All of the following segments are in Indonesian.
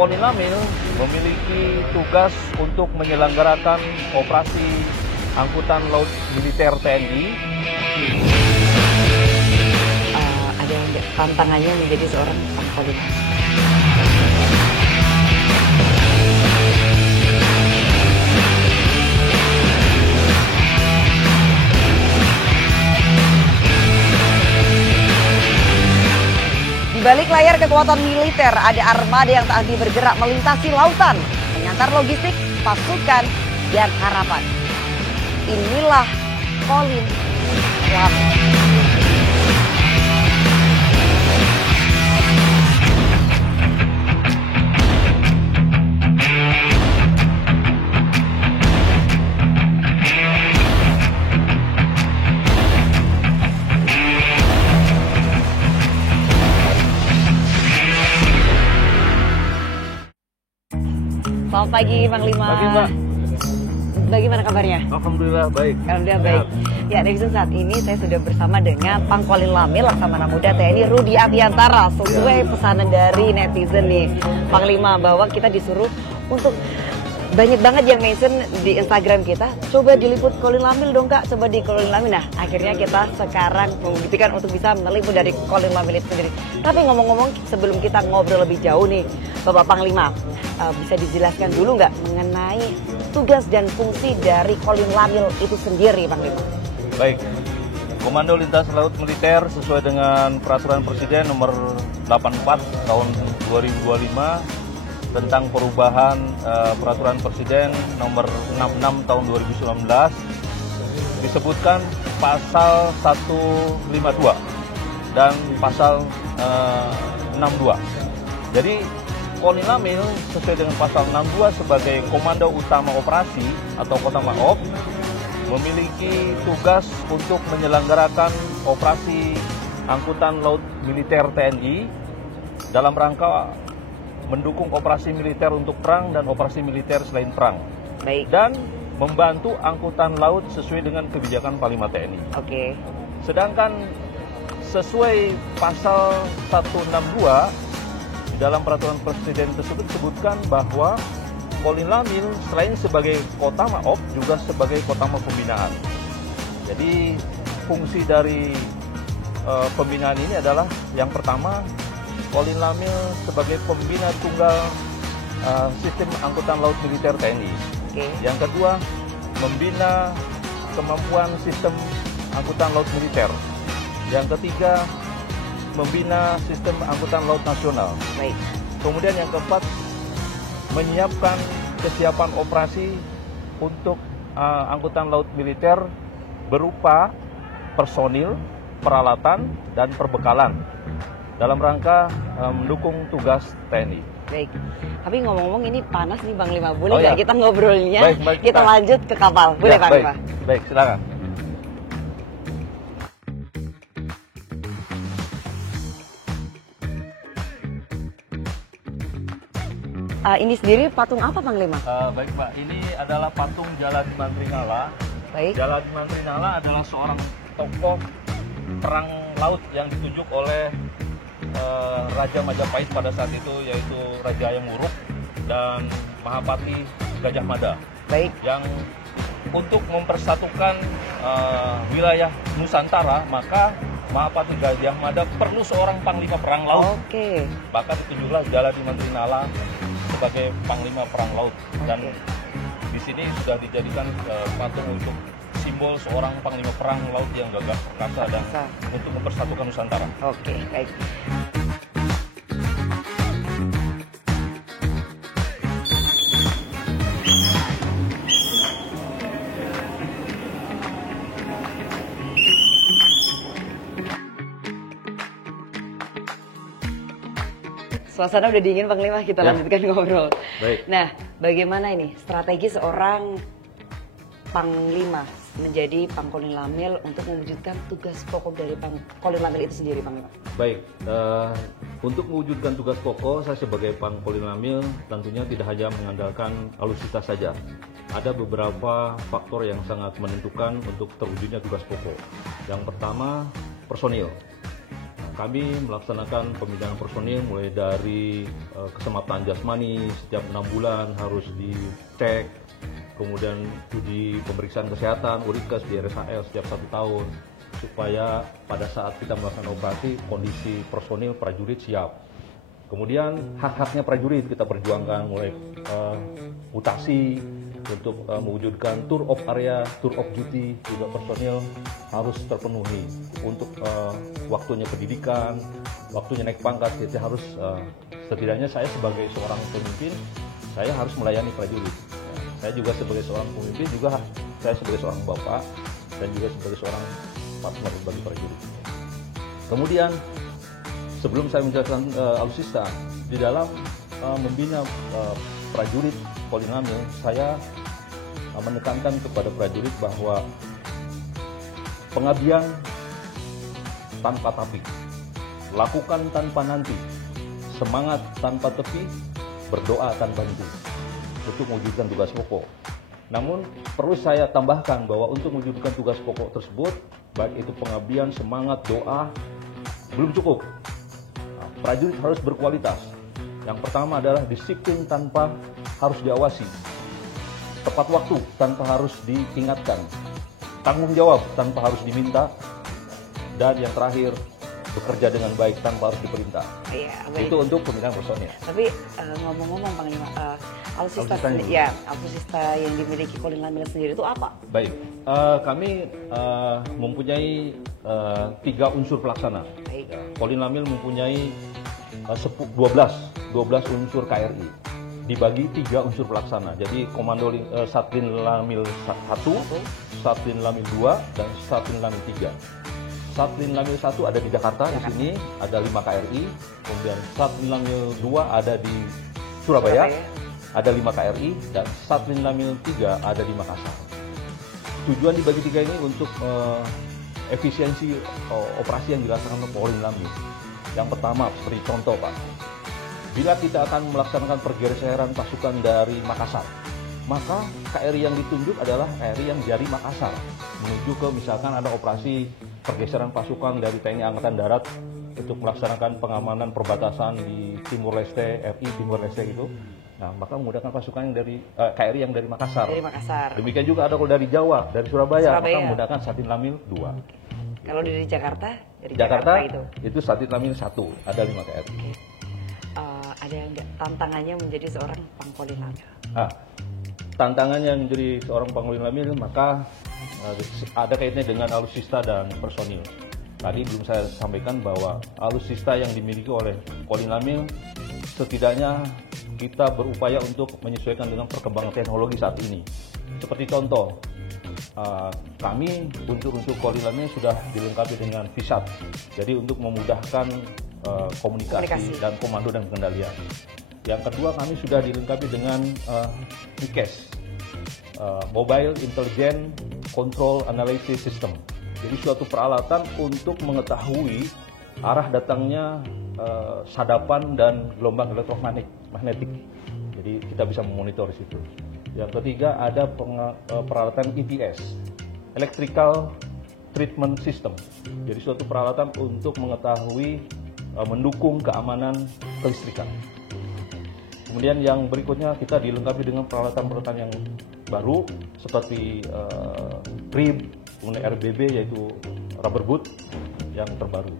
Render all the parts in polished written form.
Kolin Lamil memiliki tugas untuk menyelenggarakan operasi angkutan laut militer TNI. Ada tantangannya menjadi seorang pangkolin. Di balik layar kekuatan militer, ada armada yang tak henti bergerak melintasi lautan, mengantar logistik, pasukan, dan harapan. Inilah Kolin Lamil. Selamat pagi, Panglima. Pagi, Mbak. Bagaimana kabarnya? Alhamdulillah baik. Alhamdulillah baik. Ya, netizen, saat ini saya sudah bersama dengan Pangkolin Lamil Laksamana Muda TNI Rudi Abiantara. Sesuai pesanan dari netizen nih, Panglima, bahwa kita disuruh untuk banyak banget yang mention di Instagram kita, coba diliput Kolin Lamil dong Kak, coba di Kolin Lamil. Nah, akhirnya kita sekarang membuktikan untuk bisa meliput dari Kolin Lamil itu sendiri. Tapi ngomong-ngomong, sebelum kita ngobrol lebih jauh nih, Bapak Panglima, bisa dijelaskan dulu nggak mengenai tugas dan fungsi dari Kolin Lamil itu sendiri, Panglima? Baik. Komando Lintas Laut Militer sesuai dengan Peraturan Presiden nomor 84 tahun 2025 tentang perubahan Peraturan Presiden nomor 66 tahun 2019 disebutkan pasal 152 dan pasal 62. Jadi Kolin Lamil sesuai dengan pasal 62 sebagai Komando Utama Operasi atau Kotamap memiliki tugas untuk menyelenggarakan operasi angkutan laut militer TNI dalam rangka mendukung operasi militer untuk perang dan operasi militer selain perang. Baik. Dan membantu angkutan laut sesuai dengan kebijakan Panglima TNI. Oke. Sedangkan sesuai pasal 162 di dalam peraturan presiden tersebut disebutkan bahwa Kolin Lamil selain sebagai Kotamap juga sebagai Kotamap pembinaan. Jadi fungsi dari pembinaan ini adalah yang pertama, Kolin Lamil sebagai pembina tunggal sistem angkutan laut militer TNI. Oke. Yang kedua, membina kemampuan sistem angkutan laut militer. Yang ketiga, membina sistem angkutan laut nasional. Baik. Kemudian yang keempat, menyiapkan kesiapan operasi untuk angkutan laut militer berupa personil, peralatan, dan perbekalan dalam rangka mendukung tugas TNI. Baik, tapi ngomong-ngomong ini panas nih Panglima, boleh Oh, nggak ya. kita ngobrolnya? Baik, kita lanjut ke kapal, boleh Ya, Panglima? Baik, silakan. Ini sendiri patung apa Panglima? Baik Pak, ini adalah patung Jalan Mantrinala. Baik. Jalan Mantrinala adalah seorang tokoh perang laut yang ditunjuk oleh Raja Majapahit pada saat itu, yaitu Raja Hayam Wuruk dan Mahapati Gajah Mada. Baik. Yang untuk mempersatukan wilayah Nusantara, maka Mahapati Gajah Mada perlu seorang panglima perang laut. Oke. Bahkan ditunjuklah Jalan di Mantrinala sebagai panglima perang laut. Dan di sini sudah dijadikan patung untuk simbol seorang panglima perang laut yang gagah perkasa dan untuk mempersatukan Nusantara. Oke, baik. Suasana udah dingin Panglima, kita lanjutkan ngobrol. Baik. Nah, bagaimana ini strategi seorang Panglima menjadi Pangkolin Lamil untuk mewujudkan tugas pokok dari Pangkolin Lamil itu sendiri, Panglima? Baik, untuk mewujudkan tugas pokok, saya sebagai Pangkolin Lamil tentunya tidak hanya mengandalkan alutsista saja. Ada beberapa faktor yang sangat menentukan untuk terwujudnya tugas pokok. Yang pertama, personil. kami melaksanakan pembinaan personil mulai dari keselamatan jasmani setiap 6 bulan harus dicek, kemudian uji pemeriksaan kesehatan, urikes di RSHL setiap 1 tahun, supaya pada saat kita melakukan operasi kondisi personil prajurit siap. Kemudian hak-haknya prajurit kita perjuangkan mulai mutasi untuk mewujudkan tour of area, tour of duty juga personil harus terpenuhi. Untuk waktunya pendidikan, waktunya naik pangkat, jadi harus setidaknya saya sebagai seorang pemimpin, saya harus melayani prajurit. Saya juga sebagai seorang pemimpin, juga saya sebagai seorang bapak dan juga sebagai seorang partner bagi prajurit. Kemudian sebelum saya menjelaskan alutsista, di dalam membina prajurit Kolinamil, saya menekankan kepada prajurit bahwa pengabdian tanpa tapi, lakukan tanpa nanti, semangat tanpa tepi, berdoa tanpa henti untuk mewujudkan tugas pokok. Namun perlu saya tambahkan bahwa untuk mewujudkan tugas pokok tersebut, baik itu pengabdian, semangat, doa, belum cukup. Prajurit harus berkualitas. Yang pertama adalah disiplin tanpa harus diawasi, tepat waktu tanpa harus diingatkan, tanggung jawab tanpa harus diminta, dan yang terakhir bekerja dengan baik tanpa harus diperintah. Iya, Itu untuk pembinaan personil. Tapi ngomong-ngomong Panglima, alutsista yang dimiliki Kolinamil sendiri itu apa? Baik, kami mempunyai 3 unsur pelaksana. Baik. Kolinamil mempunyai 12 unsur KRI, dibagi 3 unsur pelaksana. Jadi Komando Satlin Lamil 1, Satlin Lamil 2, dan Satlin Lamil 3. Satlin Lamil 1 ada di Jakarta, di sini ada 5 KRI. Kemudian Satlin Lamil 2 ada di Surabaya, ada 5 KRI, dan Satlin Lamil 3 ada di Makassar. Tujuan dibagi 3 ini untuk efisiensi operasi yang dilaksanakan oleh Kolinamil. Yang pertama, seperti contoh Pak, bila kita akan melaksanakan pergeseran pasukan dari Makassar, maka KRI yang ditunjuk adalah KRI yang dari Makassar menuju ke misalkan ada operasi pergeseran pasukan dari TNI Angkatan Darat untuk melaksanakan pengamanan perbatasan di Timur Leste, RI Timur Leste gitu. Nah, maka menggunakan pasukan yang dari KRI yang dari Makassar. Dari Makassar. Demikian juga ada kalau dari Jawa, dari Surabaya. Maka menggunakan Satlin Lamil 2. Kalau dari Jakarta, Jakarta itu Satlin Lamil 1, ada 5 KRI. Oke. Ada nggak tantangannya menjadi seorang Pangkolinamil? Tantangannya menjadi seorang Pangkolinamil maka ada kaitannya dengan alutsista dan personil. Tadi belum saya sampaikan bahwa alutsista yang dimiliki oleh Kolinamil setidaknya kita berupaya untuk menyesuaikan dengan perkembangan teknologi saat ini. Seperti contoh, kami unsur-unsur Kolinamil sudah dilengkapi dengan VSAT. Jadi untuk memudahkan komunikasi dan komando dan pengendalian. Yang kedua, kami sudah dilengkapi dengan MICAS, Mobile Intelligent Control Analysis System. Jadi suatu peralatan untuk mengetahui arah datangnya sadapan dan gelombang elektromagnetik. Jadi kita bisa memonitor di situ. Yang ketiga, ada peralatan ETS, Electrical Treatment System. Jadi suatu peralatan untuk mengetahui mendukung keamanan kelistrikan. Kemudian yang berikutnya kita dilengkapi dengan peralatan-peralatan yang baru seperti RIB, kemudian RBB yaitu rubber boot yang terbaru.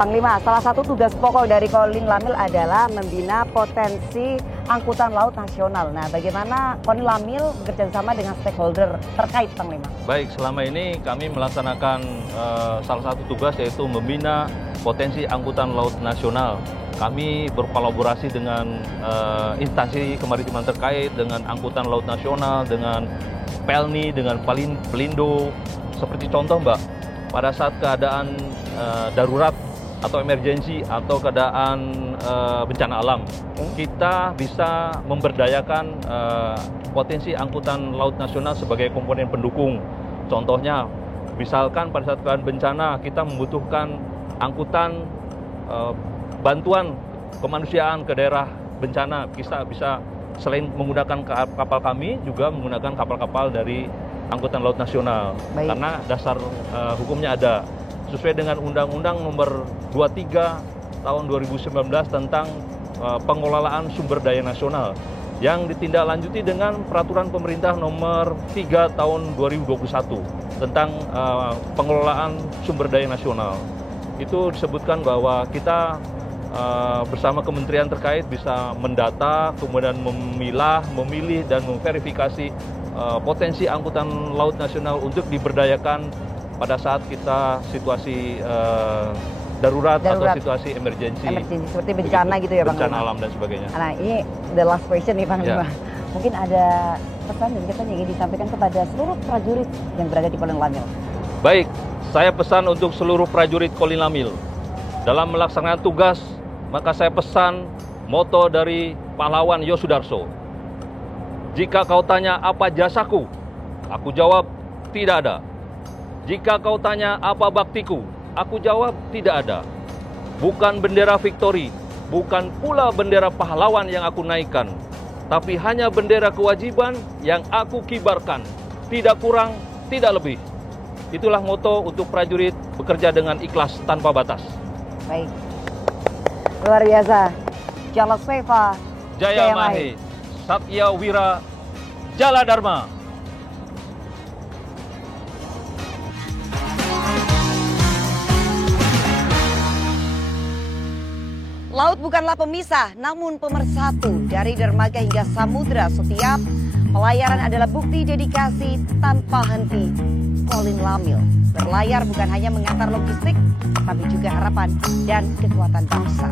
Panglima, salah satu tugas pokok dari Kolinamil adalah membina potensi angkutan laut nasional. Nah, bagaimana Kolinamil bekerja sama dengan stakeholder terkait, Panglima? Baik, selama ini kami melaksanakan salah satu tugas yaitu membina potensi angkutan laut nasional. Kami berkolaborasi dengan instansi kemaritiman terkait, dengan angkutan laut nasional, dengan PELNI, dengan Pelindo. Seperti contoh, Mbak, pada saat keadaan darurat atau emergensi atau keadaan bencana alam, kita bisa memberdayakan potensi angkutan laut nasional sebagai komponen pendukung. Contohnya, misalkan pada saat keadaan bencana kita membutuhkan angkutan bantuan kemanusiaan ke daerah bencana bisa selain menggunakan kapal kami juga menggunakan kapal-kapal dari Angkutan Laut Nasional. Baik. Karena dasar hukumnya ada sesuai dengan Undang-Undang Nomor 23 tahun 2019 tentang pengelolaan sumber daya nasional yang ditindaklanjuti dengan Peraturan Pemerintah Nomor 3 tahun 2021 tentang pengelolaan sumber daya nasional. Itu disebutkan bahwa kita bersama kementerian terkait bisa mendata, kemudian memilah, memilih, dan memverifikasi potensi angkutan laut nasional untuk diberdayakan pada saat kita situasi darurat atau situasi emergensi seperti bencana gitu ya, bencana alam dan sebagainya. Nah, ini the last question nih, Panglima. Mungkin ada pesan dan kesan yang ingin disampaikan kepada seluruh prajurit yang berada di Kolin Lamil. Baik, saya pesan untuk seluruh prajurit Kolin Lamil dalam melaksanakan tugas, maka saya pesan moto dari pahlawan Yosudarso. Jika kau tanya apa jasaku, aku jawab tidak ada. Jika kau tanya apa baktiku, aku jawab tidak ada. Bukan bendera Victory, bukan pula bendera pahlawan yang aku naikkan, tapi hanya bendera kewajiban yang aku kibarkan. Tidak kurang, tidak lebih. Itulah moto untuk prajurit bekerja dengan ikhlas tanpa batas. Baik. Luar biasa. Jala Seva, Jaya Mahe, Satya Wira, Jala Dharma. Laut bukanlah pemisah, namun pemersatu. Dari dermaga hingga samudra, setiap pelayaran adalah bukti dedikasi tanpa henti. Kolin Lamil berlayar bukan hanya mengantar logistik, tapi juga harapan dan kekuatan bangsa.